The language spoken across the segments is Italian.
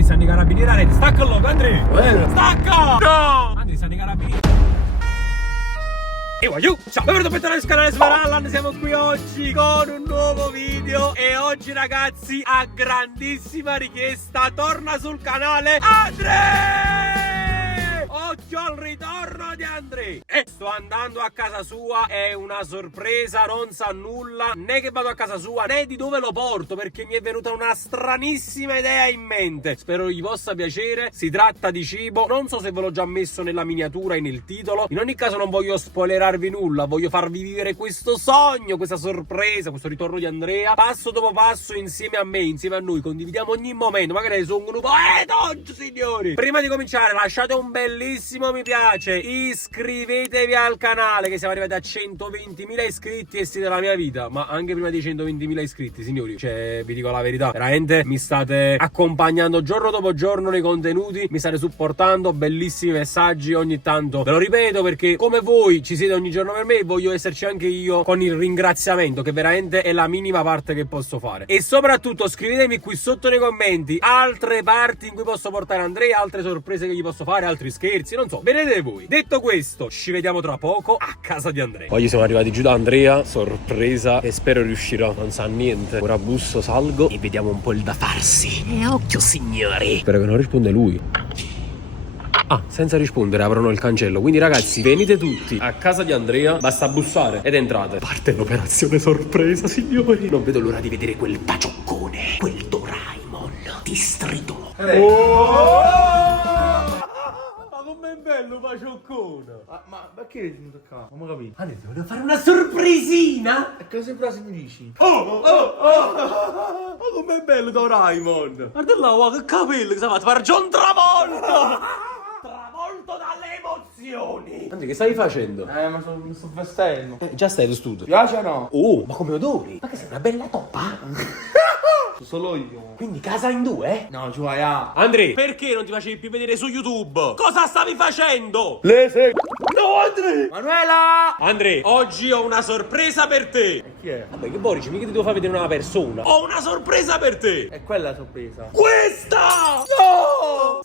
Andrea, stanno i carabinieri a rete. Stacca loco, Andrea. Stacca! No! Andrea, stanno i carabinieri. E voglio, ciao, benvenuto a bentornati sul canale Smaralland. Siamo qui oggi con un nuovo video. E oggi ragazzi, a grandissima richiesta, torna sul canale Andrea. Occhio al ritorno di Andrea. E sto andando a casa sua, è una sorpresa, non sa nulla né che vado a casa sua né di dove lo porto, perché mi è venuta una stranissima idea in mente. Spero gli possa piacere. Si tratta di cibo, non so se ve l'ho già messo nella miniatura e nel titolo. In ogni caso non voglio spoilerarvi nulla, voglio farvi vivere questo sogno, questa sorpresa, questo ritorno di Andrea, passo dopo passo, insieme a me, insieme a noi. Condividiamo ogni momento, magari sono un gruppo oggi, signori. Prima di cominciare lasciate un bellissimo mi piace, iscrivetevi al canale, che siamo arrivati a 120.000 iscritti e siete la mia vita. Ma anche prima dei 120.000 iscritti, signori, cioè vi dico la verità, veramente mi state accompagnando giorno dopo giorno nei contenuti, mi state supportando, bellissimi messaggi ogni tanto, ve lo ripeto, perché come voi ci siete ogni giorno per me, voglio esserci anche io con il ringraziamento, che veramente è la minima parte che posso fare. E soprattutto scrivetemi qui sotto nei commenti altre parti in cui posso portare Andrea, altre sorprese che gli posso fare, altri scherzi, non so, vedete voi. Detto questo, ci vediamo tra poco a casa di Andrea. Oggi siamo arrivati giù da Andrea, sorpresa, e spero riuscirò, non sa niente. Ora busso, salgo e vediamo un po' il da farsi. E occhio signori. Spero che non risponde lui. Ah, senza rispondere aprono il cancello. Quindi ragazzi, venite tutti a casa di Andrea, basta bussare ed entrate. Parte l'operazione sorpresa, signori. Non vedo l'ora di vedere quel pacioccone, quel Doraemon distrito. Ma com'è bello pacioccone. Ma perché è venuto qua? Non ho capito. Andrea, ti voglio fare una sorpresina. E che sorpresa mi dici? Ma com'è bello Doraemon. Guarda là, wow, che capello che si è fatto, fare John Travolta. Travolto dalle emozioni. Andrea, che stai facendo? Ma mi sto vestendo. Già stai allo studio. Ti piace o no? Oh, ma come odori? Ma che sei una bella toppa? Solo io. Quindi casa in due? No, ci vai a. Andrea, perché non ti facevi più vedere su YouTube? Cosa stavi facendo? Le sei. No, Andrea! Manuela! Andrea, oggi ho una sorpresa per te. E chi è? Vabbè, che Boric, mica ti devo far vedere una persona. Ho una sorpresa per te. È quella la sorpresa. Questa! No!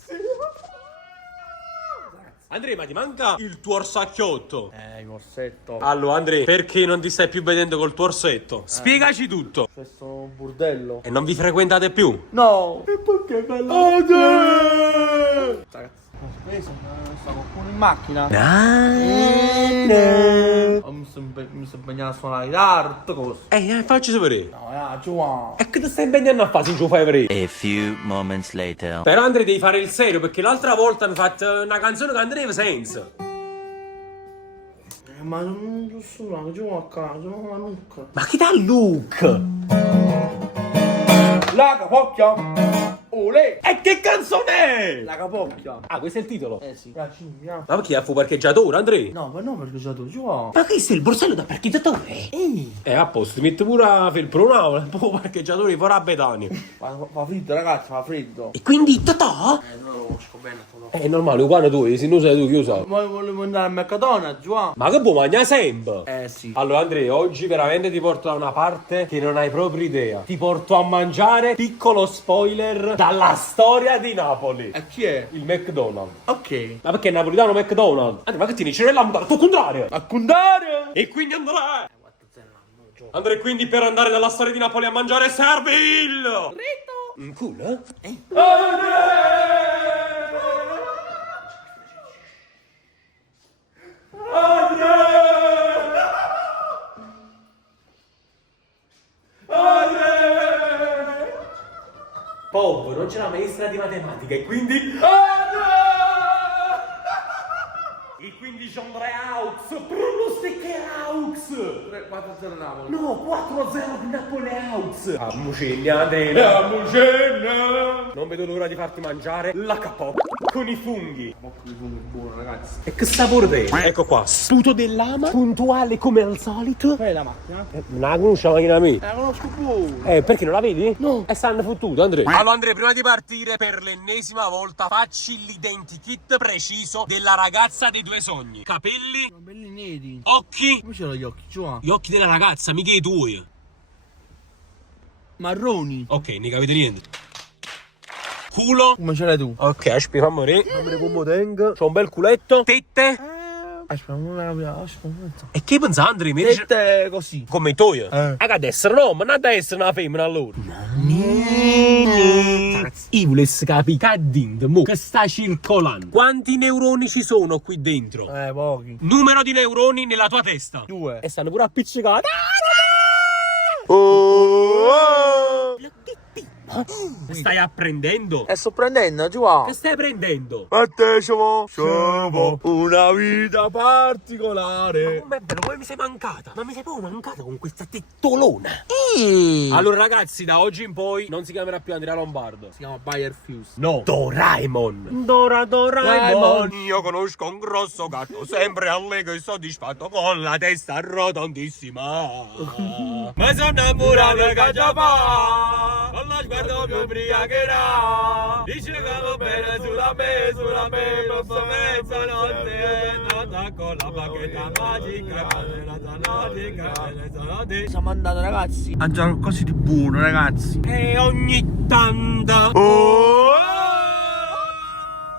Andrea, ma ti manca il tuo orsacchiotto? Il orsetto. Allora, Andrea, perché non ti stai più vedendo col tuo orsetto? Spiegaci tutto. Questo burdello. E non vi frequentate più? No! E perché bella? Ragazzi, ho speso, sta qualcuno in macchina. Mi sto impegnando a suonare l'arte, cosa. Facci sapere. No, Giovanni. E che ti stai impegnando a fare se non ce lo fai vedere? A few moments later. Però Andrea devi fare il serio, perché l'altra volta mi hai fatto una canzone che Andrea senza. Ma non posso suonare, Giovanni a casa, non la nuca. Ma che dà look? La capocchia! Olè! E che canzone è? La capocchia! Ah, questo è il titolo? Sì, andiamo. Ma perché è a fu parcheggiatore, Andrea? No, ma non perché c'è tu, Giovanni. Ma questo è il borsello da parcheggiatore? A posto, ti metto pure a fare il pronome, un po' parcheggiatore fuori a Betania. Fa freddo, ragazzi, fa freddo. E quindi Totò? Non lo conosco bene, no. È normale, uguale tu, se non sei tu, che io so. Ma volevo andare a Mercatona, Giovanni. Ma che vuoi mangiare sempre? Sì. Allora Andrea, oggi veramente ti porto da una parte che non hai proprio idea. Ti porto a mangiare, piccolo spoiler, dalla storia di Napoli. E chi è? Il McDonald's. Ok. Ma perché è napolitano McDonald's? Andrea, ma che ti dici? Non è la mutata, tu contrario. A Condare! E quindi Andrea! Andrea, quindi per andare dalla storia di Napoli a mangiare serve il... Rito! Cool, eh? Bob, non c'è la maestra di matematica e quindi... E quindi c'è Andrea Aux, pronosticheraux! 4-0 Napoli. No, 4-0 di Napoli Aux! A Mucignate! A Mucigna! Non vedo l'ora di farti mangiare la capocchia con i funghi. Ma che buono, ragazzi. E che sapore è? Ecco qua, sputo dell'ama, puntuale come al solito. Qual è la macchina? Non la conosci la macchina mia? La conosco pure. Perché non la vedi? No. E stanno fottuto, Andrea. Allora Andrea, prima di partire per l'ennesima volta facci l'identikit preciso della ragazza dei tuoi sogni. Capelli, Sono belli neri. occhi. Come c'ho gli occhi, Giovanni? Gli occhi della ragazza, mica i tuoi. Marroni. Ok, ne capite niente. Culo. Come ce l'hai tu? Ok, aspetta, fammi vedere. Fammi vedere come tengo. C'ho un bel culetto. Tette. Aspetta, aspetta. E che pensa Andrea? Mi dice Tette così. come i tuoi? Che ad essere no, ma non ad essere una femmina allora. Ragazzi, io volessi capire che dentro mo che sta circolando. Quanti neuroni ci sono qui dentro? Pochi. Numero di neuroni nella tua testa. 2. E stanno pure appiccicati. Stai apprendendo? E sto prendendo, giù va. Che stai prendendo? Partecipo, siamo una vita particolare. Com'è bello, come mi sei mancata? Ma mi sei proprio mancata con questa tettolona. Allora ragazzi, da oggi in poi non si chiamerà più Andrea Lombardo. Si chiama Bayer Fuse. No, Doraemon. Doraemon. Io conosco un grosso gatto, sempre allegro e soddisfatto, con la testa rotondissima. Ma sono innamorato del cacciapà, con lo sguardo mi ubriacherà. Dice che va bene sulla me, posso mezzanotte. Nata con la bacchetta magica, magica. Siamo andati ragazzi a mangiare qualcosa di buono ragazzi. E ogni tanto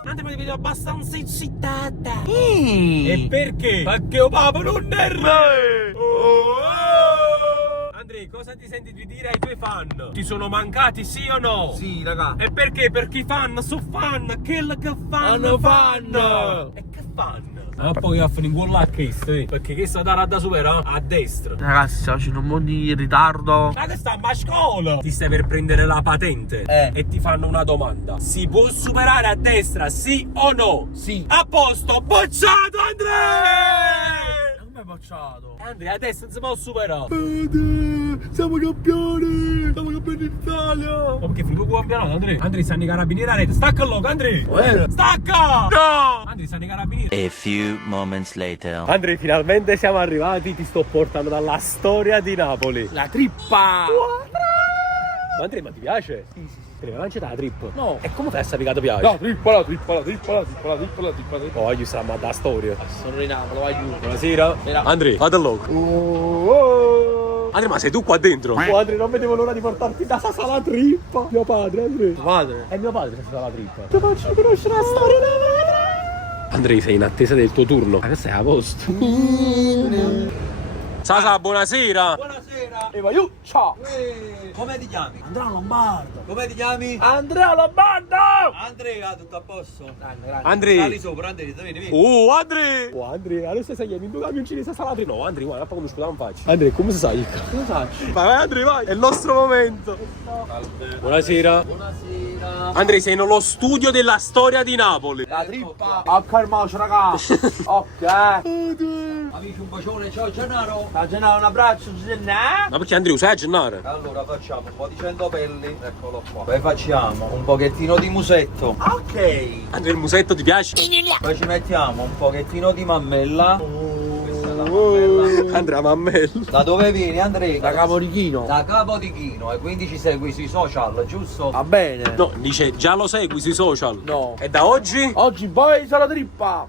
andiamo di video abbastanza eccitata. E perché? Perché o papà non è re. Andrea, cosa ti senti di dire ai tuoi fan? Ti sono mancati sì o no? Sì raga. E perché? Perché i fan sono fan, quello che Hanno fanno fan. E che fanno? Ah, poi a finire con la questo, perché questa darà da supera a destra. Ragazzi, stiamo facendo un po' di ritardo. Ma che sta a scuola? Ti stai per prendere la patente e ti fanno una domanda. Si può superare a destra, sì o no? Sì. A posto, bocciato Andrea! Come hai bocciato? Andrea, a destra non si può superare. Siamo campioni! Siamo campioni d'Italia! Ma perché finito il campionato, Andrea? Andrea stanno i carabinieri a rete. Stacca il loco, Andrea! Stacca! No! Andrea stanno i carabinieri. A few moments later. Andrea, finalmente siamo arrivati. Ti sto portando dalla storia di Napoli. La trippa! Ma Andrea, ma ti piace? Sì. Prima lanciata la trip. No. E come fai a sapere che ti piace? La trippa. Oh, io stiamo a da storia. Sono in Napoli, vai giù. Buonasera. Era. Andrea, vado al loco. Andrea, ma sei tu qua dentro? Oh, Andrea, non vedevo l'ora di portarti da sala trippa. Mio padre, Andrea. Tuo padre? È mio padre senza la trippa. Ti faccio conoscere la storia della madre. Andrea, sei in attesa del tuo turno. Ma che sei a posto? Sasa, buonasera. Buonasera. E vai giù. Ciao. Come ti chiami? Andrea Lombardo. Come ti chiami? Andrea Lombardo! Andrea, tutto a posto? Grande. Andrea. Sali sopra, Andrea, vieni. Oh, Andrea. Oh, Andrea, adesso sai che mi due camioncini senza la trippa. No, Andrea, guarda, come scusa, non faccio. Andrea, come si sai? Come faccio? Vai, Andrea, vai. È il nostro momento. Buonasera. Buonasera. Andrea, sei nello studio della storia di Napoli. La trippa. A calmarci ragazzi. Ok. Amici, un bacione, ciao Gennaro. Ciao Gennaro, un abbraccio Gennaro. Ma perché Andrea, sai a Gennaro? Allora facciamo un po' di centopelli, eccolo qua. Poi facciamo un pochettino di musetto. Ok. Andrea, il musetto ti piace? Poi ci mettiamo un pochettino di mammella. Questa è la mammella. Andrea Mammel. Da dove vieni, Andrea? Da Capodichino. Da Capodichino, e quindi ci segui sui social, giusto? Va bene. No, dice già lo segui sui social. No. E da oggi? Oggi poi c'è la trippa.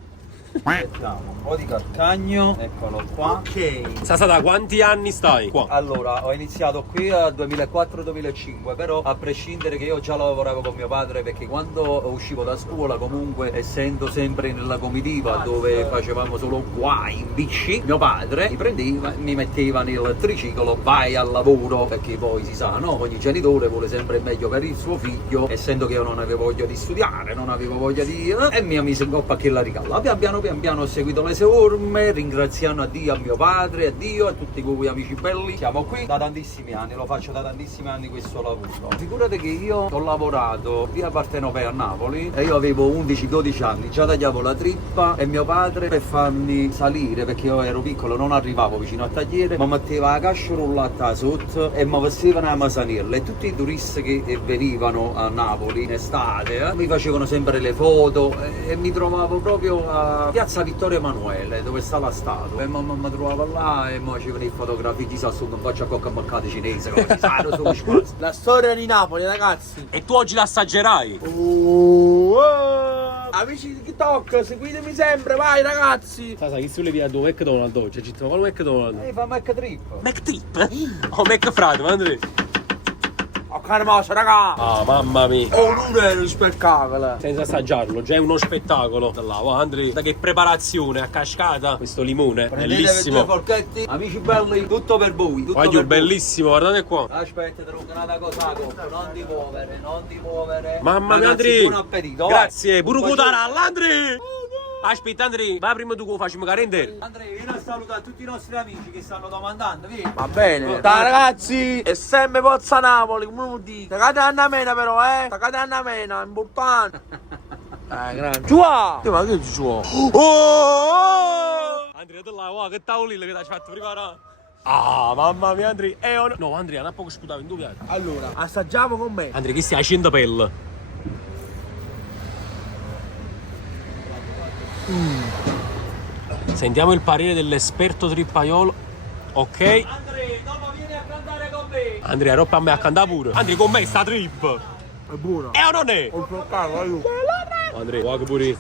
Mettiamo un po' di calcagno, eccolo qua. Ok. Sasa, da quanti anni stai qua? Allora, ho iniziato qui a 2004-2005, però a prescindere che io già lavoravo con mio padre, perché quando uscivo da scuola, comunque essendo sempre nella comitiva dove facevamo solo guai in bici, mio padre mi prendeva, mi metteva nel triciclo, vai al lavoro, perché poi si sa, no? Ogni genitore vuole sempre il meglio per il suo figlio, essendo che io non avevo voglia di studiare, non avevo voglia di... e mi mise in coppa che la ricalla. Pian piano ho seguito le sue orme, ringraziando a Dio, a mio padre, a Dio, a tutti quei amici belli. Siamo qui da tantissimi anni, lo faccio da tantissimi anni questo lavoro. Figurate che io ho lavorato via Partenopea a Napoli e io avevo 11-12 anni, già tagliavo la trippa e mio padre per farmi salire, perché io ero piccolo, non arrivavo vicino al tagliere, mi metteva la cascia rullata sotto e mi vestivano a Masanirla, e tutti i turisti che venivano a Napoli in estate mi facevano sempre le foto e mi trovavo proprio a Piazza Vittorio Emanuele, dove sta la statua, e mi trovavo là e mi facevano le fotografie, chissà, non faccio a cocca baccata cinese, così, sai, lo so spazio. La storia di Napoli ragazzi. E tu oggi la assaggerai? Amici di TikTok, seguitemi sempre, vai ragazzi. Sasa, chi sulle via dove McDonald's oggi? Ci sono quale McDonald's? Fa Mac Trip. McTrip? O McFrate, Andrea? Ok cremoso, raga. Ah, mamma mia. Oh, non è uno spettacolo. Senza assaggiarlo, già è uno spettacolo. Là, oh, Andrea, da che preparazione a cascata questo limone, bellissimo. Due forchetti, amici belli, tutto per voi. Tutto Guarda, per voi. bellissimo, guardate qua. Aspetta, te lo una cosa, non ti muovere, non ti muovere. Mamma mia, Ragazzi, Andrea. buon appetito. Grazie, pure Buon cutaralla, Andrea. Aspetta, Andrea, va prima tu che facciamo carendere. Andrea, vieni a salutare tutti i nostri amici che stanno domandando, vieni. Va bene. Dai ragazzi, è sempre Pozza Napoli, come lo dico. Taccate a mena però, taccate a mena, importante. Grande. Giù! Ma che giù? Oh! Andrea, te là, wow, che tavolino che ti hai fatto preparare. Ah, mamma mia, Andrea. No, Andrea, non poco sputato in due piatti. Allora, assaggiamo con me. Andrea, che stai facendo pelle? Sentiamo il parere dell'esperto trippaiolo. Ok. Andrea, dopo vieni a cantare con me. Andrea, roppa a me a cantare pure. Andrea, con me sta trip. È buono. O non è? Ho toccato, aiuto. Andrea, guarda pure.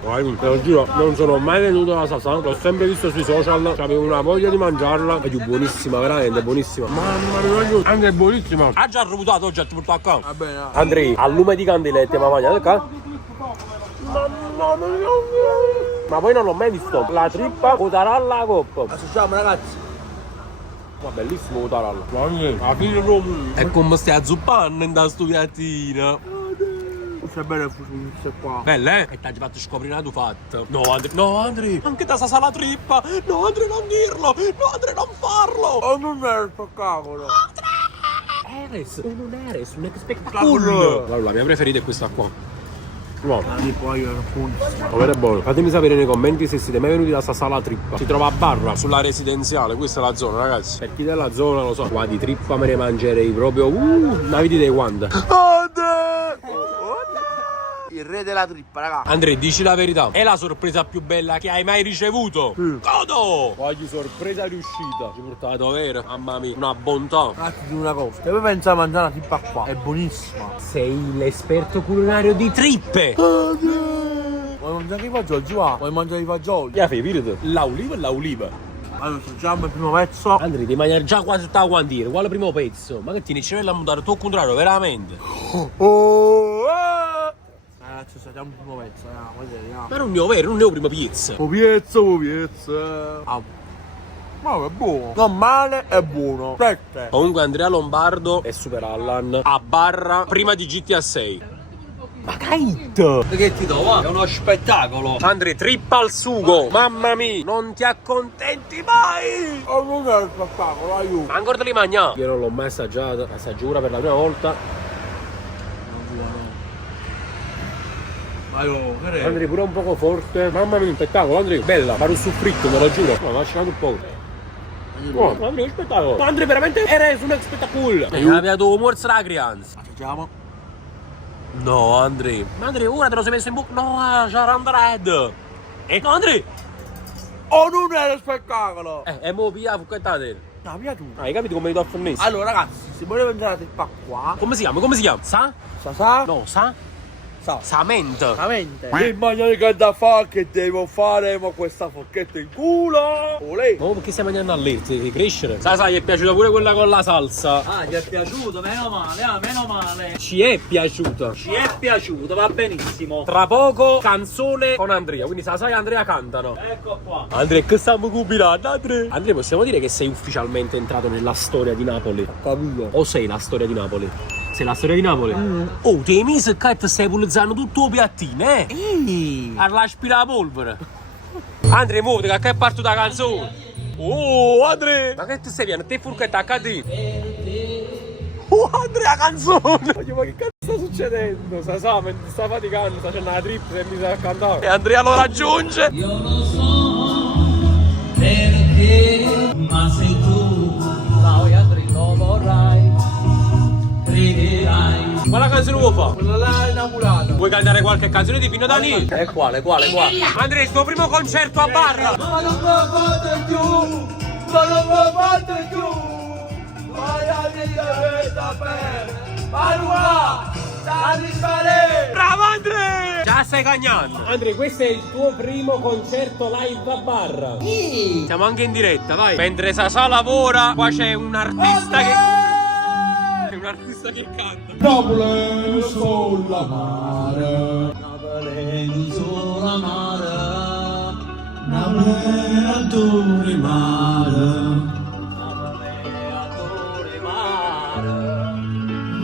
Te lo giuro, non sono mai venuto alla Sasà, l'ho sempre visto sui social, avevo una voglia di mangiarla. È buonissima, veramente buonissima. Mamma mia, Andrea è buonissima. Ha già reputato oggi a ti porto a casa. Va bene. Andrea, a lume di candelette, ma mangiate qua? Mamma mia. Ma poi non l'ho mai visto. La trippa cutaralla a coppa. Assaggiamo ragazzi. Ma bellissimo cutaralla. La fine come. E come stai azzuppando in sto piattino? Questo è bello il fuso qua. Bella, E ti hai fatto scoprire una tu fatta. No, Andrea. No, Andrea. Anche da sa la trippa. No, Andrea, non dirlo. No, Andrea, non farlo. Oh, non è il spettacolo. Eres. Non eres. Un spettacolo. Allora, la mia preferita è questa qua. No. Poi appunto. È buono. Fatemi sapere nei commenti se siete mai venuti da Sasala Trippa. Si trova a Barra, sulla residenziale. Questa è la zona, ragazzi. Per chi della zona lo so. Qua di trippa me ne mangerei proprio. Una vita dei Wanda. Il re della trippa, raga. Andrea, dici la verità. È la sorpresa più bella che hai mai ricevuto? Godo! Voglio sorpresa riuscita. Ci portato a avere. Mamma mia, una bontà. Ragazzi, di una cosa. Se voi pensate a mangiare la trippa qua, è buonissima. Sei l'esperto culinario di trippe. Vuoi mangiare i fagioli? Vuoi mangiare i fagioli? Ya fai, vedete? L'oliva e l'oliva. Allora, assaggiamo il primo pezzo. Andrea, ti mangiare già quasi tutta la quantiera. Quale primo pezzo? Ma che ti inizi a mutare tutto al contrario, veramente? Ragazzi, assaggiamo il primo pezzo, vediamo. Ma non ne ho vero, non ne ho prima pizza. Popiezza. Ma è buono. Non male, è buono. 7. Comunque Andrea Lombardo e Super Allan a Barra prima di GTA 6. Ma caito! Che ti do, va? È uno spettacolo. Andrea, trippa al sugo! Mamma mia! Non ti accontenti mai! Oh, non è il spettacolo, aiuto. Ma ancora te li mangia? Io non l'ho mai assaggiata, assaggio ora per la prima volta. Andrea, pure un poco forte. Mamma mia, un spettacolo, Andrea. Bella, pare un soffritto, me lo giuro. No, ma c'è un po'. Oh, Andrea, che spettacolo. Ma Andrea, veramente era un spettacolo. Aveva dovuto morso la creanza. Assaggiamo. No, Andrea. Ma Andrea, ora te lo sei messo in bocca. No, c'era un red. No, Andrea. Oh, non è lo spettacolo. E mo via, fucchettate. No, via tu. Hai capito come li do a fornire? Allora, ragazzi, se volete mangiare la trippa qua. Come si chiama? Come si chiama? Sa? Sa? No, sa? Sament. Veramente. Immagini che da fa che devo fare ma questa forchetta in culo. Olè. Ma perché stai mangiando all'erti di crescere? Sai, gli è piaciuta pure quella con la salsa. Ah, ti è piaciuto? Meno male, meno male. Ci è piaciuta. Ci è piaciuto, va benissimo. Tra poco canzone con Andrea. Quindi Sasà e Andrea cantano. Ecco qua. Andrea, che stiamo combinando, Andrea? Andrea, possiamo dire che sei ufficialmente entrato nella storia di Napoli? Capito. O sei la storia di Napoli? Sei la storia di Napoli? Oh, ti hai messo che ti stai pulizzando tutto il piattino, all'aspira la polvere. Andrea, muoviti che è partita la canzone. Oh, Andrea! Ma che ti stai piano? Te furchetta a cadere. Oh, Andrea, canzone! Ma che cazzo sta succedendo? Sasà, mentre sta faticando, sta facendo la trip e mi sta a cantare. E Andrea lo raggiunge. Io lo so perché, ma se tu Ciao, Andrea, lo vorrai. crederai. Quale canzone vuoi fare? Quella là è innamorato. Vuoi cantare qualche canzone di Pino Daniele? E quale? Andrea, il tuo primo concerto a Barra. Ma non mi fate più. Ma non mi fate più. Vai a dire per Marua. Sali Scale. Bravo Andrea! Già stai cagnando. Andrea, questo è il tuo primo concerto live a Barra. Siamo anche in diretta, vai. Mentre Sasà lavora, qua c'è un artista che... artista che canta. Napoli sulla mare, Napoli sulla mare, Napoli a Torre Mare,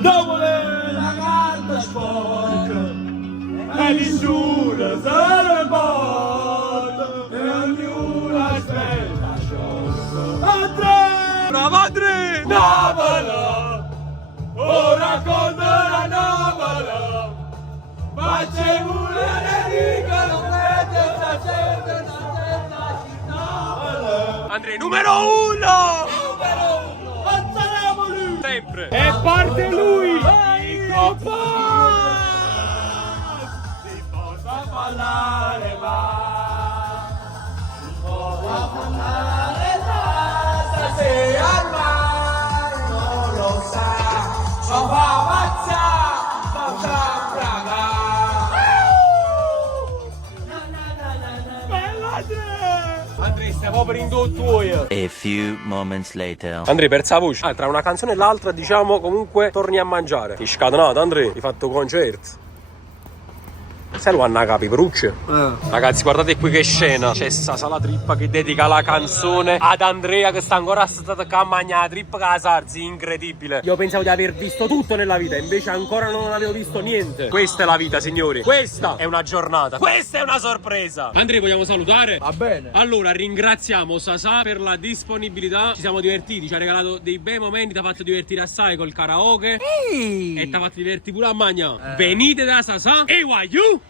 Napoli la carta sporca, e nessuno se ne porta, e ognuno aspetta sciolta. Andrea! Bravo Andre! Napoli! Ora con la Napoli! Ma c'è pure le dicono che sta sempre la città! Andre numero 1! Forza Napoli! Sempre! E parte lui! Il Coppa! Si possa ballare ma si possa ballare ma stasera ormai non lo sa, non fa pazza, non sa bragare. Bella Andre stiamo aprendo il tuo. A few moments later. Andre persa la voce. Tra una canzone e l'altra diciamo comunque torni a mangiare. Ti scatenato Andre, hai fatto concerto. Sai lo hanno capi, Perucce? Ragazzi guardate qui che scena. C'è sta sala trippa che dedica la canzone ad Andrea che sta ancora stata a mangiare la trippa con la Sarzi, incredibile. Io pensavo di aver visto tutto nella vita, invece ancora non avevo visto niente. Questa è la vita signori, questa è una giornata, questa è una sorpresa. Andrea vogliamo salutare? Va bene. Allora ringraziamo Sasà per la disponibilità, ci siamo divertiti, ci ha regalato dei bei momenti, ti ha fatto divertire assai col karaoke e ti ha fatto divertire pure a magna. Venite da Sasà e waiu!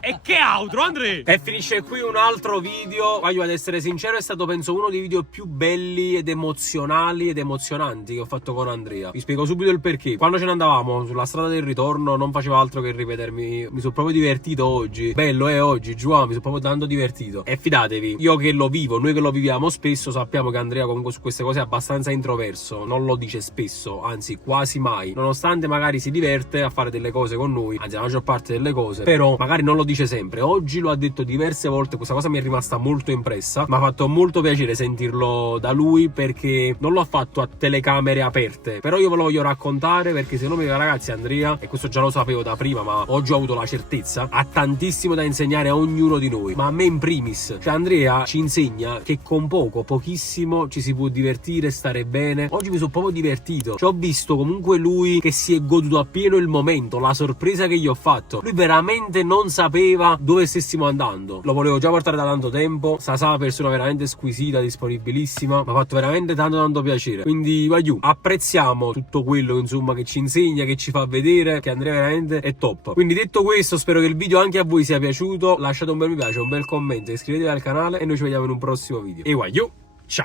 E che altro Andre? E finisce qui un altro video. Voglio ad essere sincero, è stato penso uno dei video più belli ed emozionali ed emozionanti che ho fatto con Andrea. Vi spiego subito il perché. Quando ce ne andavamo sulla strada del ritorno non facevo altro che ripetermi. Mi sono proprio divertito oggi. Bello oggi Giovanni, mi sono proprio tanto divertito. E fidatevi, io che lo vivo, noi che lo viviamo spesso, sappiamo che Andrea comunque su queste cose è abbastanza introverso. Non lo dice spesso, anzi quasi mai. Nonostante magari si diverte a fare delle cose con noi, anzi la maggior parte delle cose, però magari non lo dice sempre. Oggi lo ha detto diverse volte, questa cosa mi è rimasta molto impressa. Mi ha fatto molto piacere sentirlo da lui perché non l'ho fatto a telecamere aperte, però io ve lo voglio raccontare perché secondo me ragazzi Andrea, e questo già lo sapevo da prima ma oggi ho avuto la certezza, ha tantissimo da insegnare a ognuno di noi, ma a me in primis. Cioè Andrea ci insegna che con pochissimo ci si può divertire, stare bene. Oggi mi sono proprio divertito, cioè ho visto comunque lui che si è goduto appieno il momento, la sorpresa che gli ho fatto. Lui veramente non sapeva dove stessimo andando, lo volevo già portare da tanto tempo. Sasà è una persona veramente squisita, disponibilissima, mi ha fatto veramente tanto piacere, quindi voglio apprezziamo tutto quello insomma che ci insegna, che ci fa vedere che Andrea veramente è top. Quindi detto questo, spero che il video anche a voi sia piaciuto, lasciate un bel mi piace, un bel commento, iscrivetevi al canale e noi ci vediamo in un prossimo video e voglio